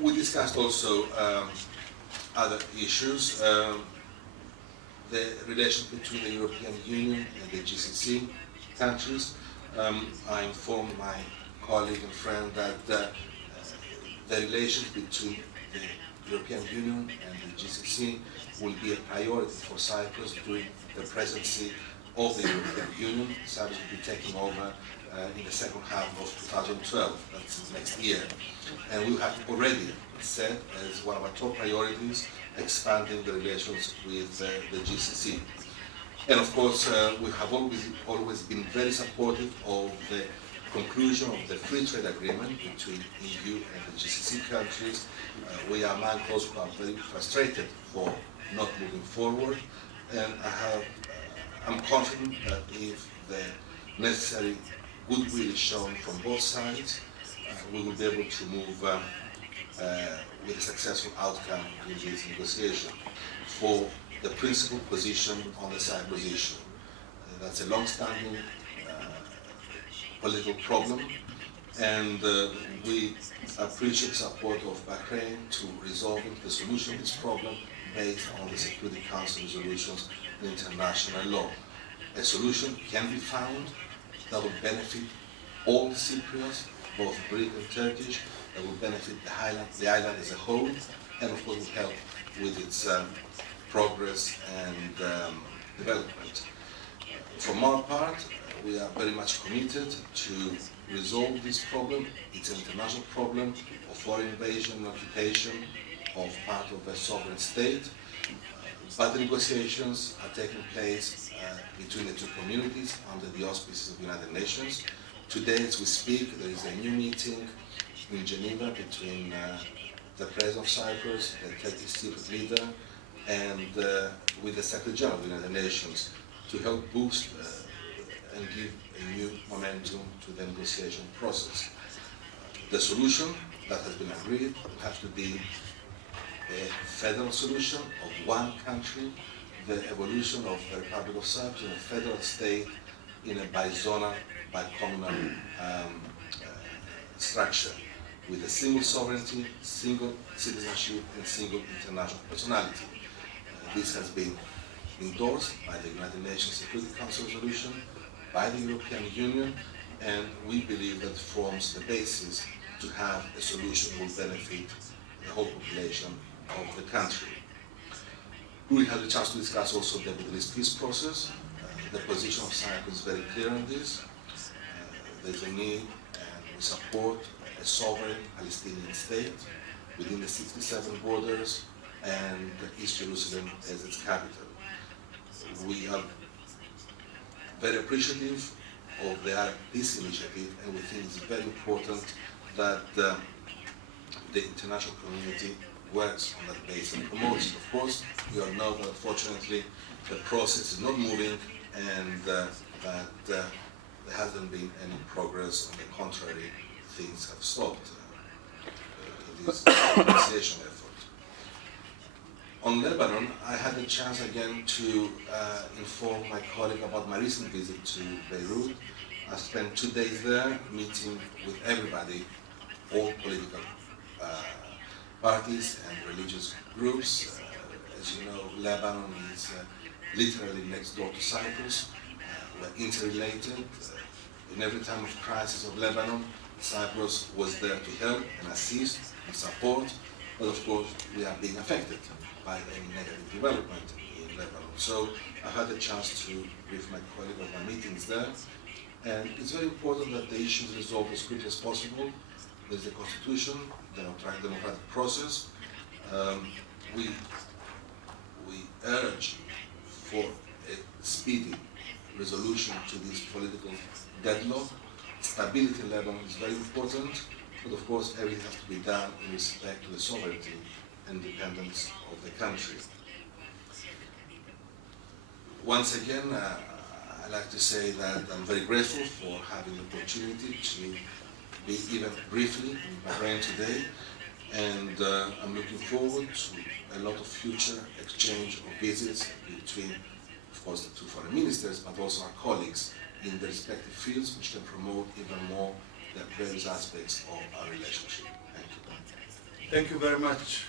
We discussed also other issues, the relation between the European Union and the GCC countries. I informed my colleague and friend that the relations between the European Union and the GCC will be a priority for Cyprus during the presidency of the European Union. Cyprus will be taking over in the second half of 2012, that's next year. And we have already said as one of our top priorities expanding the relations with the GCC. And of course, we have always been very supportive of the conclusion of the free trade agreement between EU and the GCC countries. We are among those who are very frustrated for not moving forward, and I'm confident that if the necessary goodwill is shown from both sides, we will be able to move with a successful outcome in this negotiation for the principal position on the Cyprus issue. That's a long-standing political problem, and we appreciate the support of Bahrain to resolving the solution of this problem based on the Security Council resolutions and international law. A solution can be found that will benefit all Cypriots, both Greek and Turkish, that will benefit the island as a whole, and of course will help with its progress and development. From our part, we are very much committed to resolve this problem. It's an international problem of foreign invasion and occupation of part of a sovereign state, but the negotiations are taking place between the two communities under the auspices of the United Nations. Today, as we speak, there is a new meeting in Geneva between the President of Cyprus, the Turkish Cypriot leader, and with the Secretary General of the United Nations to help boost and give a new momentum to the negotiation process. The solution that has been agreed will have to be a federal solution of one country, the evolution of the Republic of Cyprus in a federal state in a bizonal, bicommunal structure with a single sovereignty, single citizenship, and single international personality. This has been endorsed by the United Nations Security Council resolution, by the European Union, and we believe that forms the basis to have a solution that will benefit the whole population of the country. We had a chance to discuss also the Middle East peace process. The position of Cyprus is very clear on this. There's a need and we support a sovereign Palestinian state within the 67 borders and East Jerusalem as its capital. We are very appreciative of the Arab Peace Initiative, and we think it's very important that the international community works on that basis and promotes it. Of course, we all know that unfortunately the process is not moving and that there hasn't been any progress. On the contrary, things have stopped in this negotiation effort. On Lebanon, I had the chance again to inform my colleague about my recent visit to Beirut. I spent 2 days there meeting with everybody, all political parties and religious groups. As you know, Lebanon is literally next door to Cyprus. We're interrelated. In every time of crisis of Lebanon, Cyprus was there to help and assist and support, but of course we are being affected by any negative development in Lebanon. So I had a chance to brief my colleague of my meetings there, and it's very important that the issue is resolved as quickly as possible. There's a constitution, democratic process. We urge for a speedy resolution to this political deadlock. Stability in Lebanon is very important, but of course everything has to be done in respect to the sovereignty and independence of the country. Once again, I'd like to say that I'm very grateful for having the opportunity to be even briefly in Bahrain today, and I'm looking forward to a lot of future exchange of visits between, of course, the two foreign ministers, but also our colleagues in the respective fields, which can promote even more the various aspects of our relationship. Thank you. Thank you very much.